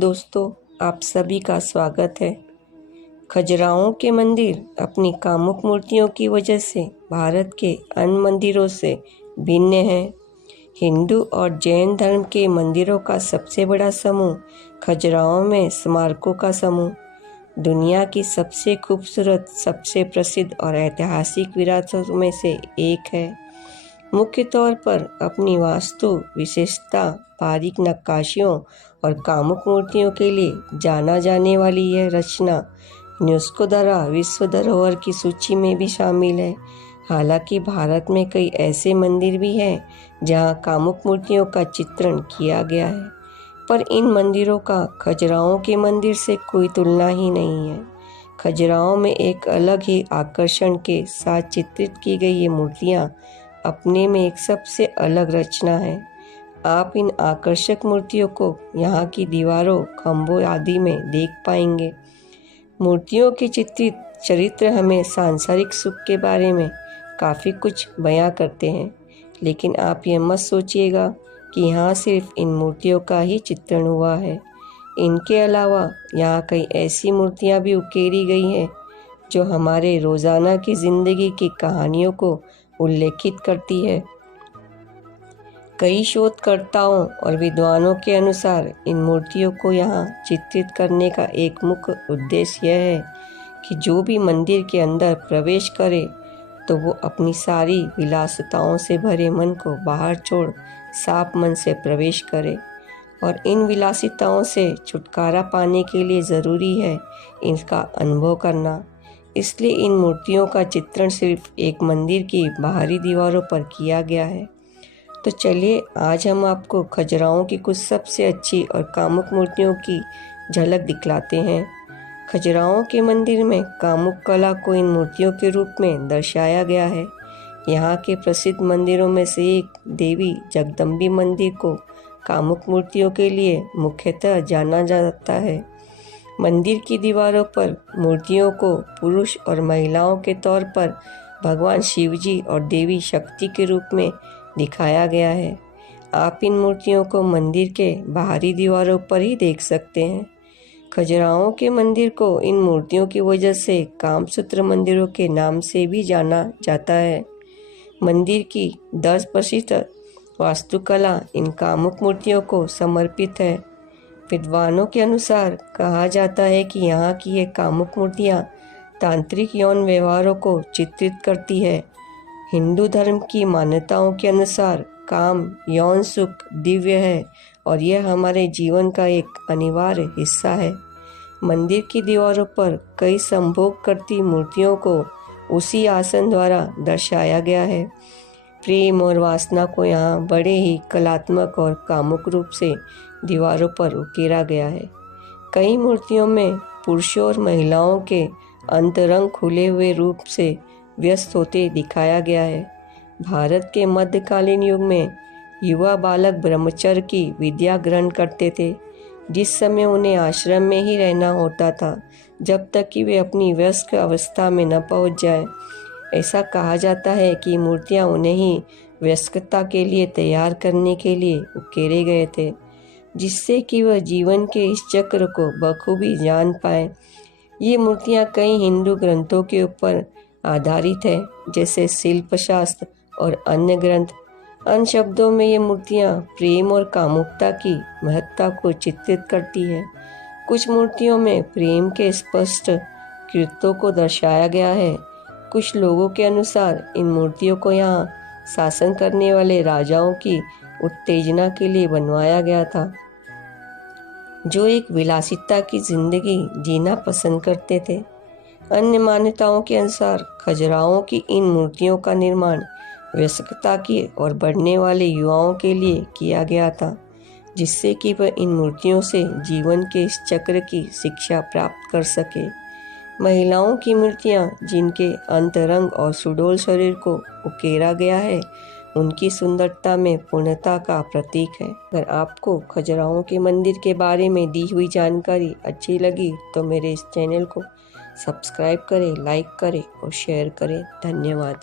दोस्तों, आप सभी का स्वागत है। खजुराहो के मंदिर अपनी कामुक मूर्तियों की वजह से भारत के अन्य मंदिरों से भिन्न हैं। हिंदू और जैन धर्म के मंदिरों का सबसे बड़ा समूह खजुराहो में स्मारकों का समूह दुनिया की सबसे खूबसूरत, सबसे प्रसिद्ध और ऐतिहासिक विरासतों में से एक है। मुख्य तौर पर अपनी वास्तु विशेषता, बारीक नक्काशियों और कामुक मूर्तियों के लिए जाना जाने वाली यह रचना यूनेस्को द्वारा विश्व धरोहर की सूची में भी शामिल है। हालांकि भारत में कई ऐसे मंदिर भी हैं जहां कामुक मूर्तियों का चित्रण किया गया है, पर इन मंदिरों का खजुराहो के मंदिर से कोई तुलना ही नहीं है। खजुराहो में एक अलग ही आकर्षण के साथ चित्रित की गई ये मूर्तियाँ अपने में एक सबसे अलग रचना है। आप इन आकर्षक मूर्तियों को यहाँ की दीवारों, खंभों आदि में देख पाएंगे। मूर्तियों के चित्रित चरित्र हमें सांसारिक सुख के बारे में काफ़ी कुछ बयां करते हैं, लेकिन आप ये मत सोचिएगा कि यहाँ सिर्फ इन मूर्तियों का ही चित्रण हुआ है। इनके अलावा यहाँ कई ऐसी मूर्तियाँ भी उकेरी गई हैं जो हमारे रोज़ाना की ज़िंदगी की कहानियों को उल्लेखित करती है। कई शोधकर्ताओं और विद्वानों के अनुसार इन मूर्तियों को यहाँ चित्रित करने का एक मुख्य उद्देश्य यह है कि जो भी मंदिर के अंदर प्रवेश करे तो वो अपनी सारी विलासिताओं से भरे मन को बाहर छोड़ साफ मन से प्रवेश करे। और इन विलासिताओं से छुटकारा पाने के लिए ज़रूरी है इनका अनुभव करना। इसलिए इन मूर्तियों का चित्रण सिर्फ एक मंदिर की बाहरी दीवारों पर किया गया है। तो चलिए आज हम आपको खजुराहो की कुछ सबसे अच्छी और कामुक मूर्तियों की झलक दिखलाते हैं। खजुराहो के मंदिर में कामुक कला को इन मूर्तियों के रूप में दर्शाया गया है। यहाँ के प्रसिद्ध मंदिरों में से एक देवी जगदम्बी मंदिर को कामुक मूर्तियों के लिए मुख्यतः जाना जाता है। मंदिर की दीवारों पर मूर्तियों को पुरुष और महिलाओं के तौर पर भगवान शिवजी और देवी शक्ति के रूप में दिखाया गया है। आप इन मूर्तियों को मंदिर के बाहरी दीवारों पर ही देख सकते हैं। खजुराहो के मंदिर को इन मूर्तियों की वजह से कामसूत्र मंदिरों के नाम से भी जाना जाता है। मंदिर की 10% वास्तुकला इन कामुक मूर्तियों को समर्पित है। विद्वानों के अनुसार कहा जाता है कि यहाँ की ये कामुक मूर्तियाँ तांत्रिक यौन व्यवहारों को चित्रित करती है। हिंदू धर्म की मान्यताओं के अनुसार काम, यौन सुख दिव्य है और यह हमारे जीवन का एक अनिवार्य हिस्सा है। मंदिर की दीवारों पर कई संभोग करती मूर्तियों को उसी आसन द्वारा दर्शाया गया है। प्रेम और वासना को यहाँ बड़े ही कलात्मक और कामुक रूप से दीवारों पर उकेरा गया है। कई मूर्तियों में पुरुषों और महिलाओं के अंतरंग खुले हुए रूप से व्यस्त होते दिखाया गया है। भारत के मध्यकालीन युग में युवा बालक ब्रह्मचर्य की विद्या ग्रहण करते थे, जिस समय उन्हें आश्रम में ही रहना होता था जब तक कि वे अपनी वयस्क अवस्था में न पहुंच जाए। ऐसा कहा जाता है कि मूर्तियां उन्हें ही वयस्कता के लिए तैयार करने के लिए उकेरे गए थे, जिससे कि वह जीवन के इस चक्र को बखूबी जान पाए। ये मूर्तियाँ कई हिंदू ग्रंथों के ऊपर आधारित है, जैसे शिल्पशास्त्र और अन्य ग्रंथ। अन्य शब्दों में ये मूर्तियाँ प्रेम और कामुकता की महत्ता को चित्रित करती है। कुछ मूर्तियों में प्रेम के स्पष्ट कृत्यों को दर्शाया गया है। कुछ लोगों के अनुसार इन मूर्तियों को यहाँ शासन करने वाले राजाओं की उत्तेजना के लिए बनवाया गया था, जो एक विलासिता की जिंदगी जीना पसंद करते थे। अन्य मान्यताओं के अनुसार खजुराहो की इन मूर्तियों का निर्माण वयस्कता की और बढ़ने वाले युवाओं के लिए किया गया था, जिससे कि वह इन मूर्तियों से जीवन के इस चक्र की शिक्षा प्राप्त कर सके। महिलाओं की मूर्तियाँ, जिनके अंतरंग और सुडौल शरीर को उकेरा गया है, उनकी सुंदरता में पूर्णता का प्रतीक है। अगर आपको खजुराहो के मंदिर के बारे में दी हुई जानकारी अच्छी लगी तो मेरे इस चैनल को सब्सक्राइब करें, लाइक करें और शेयर करें। धन्यवाद।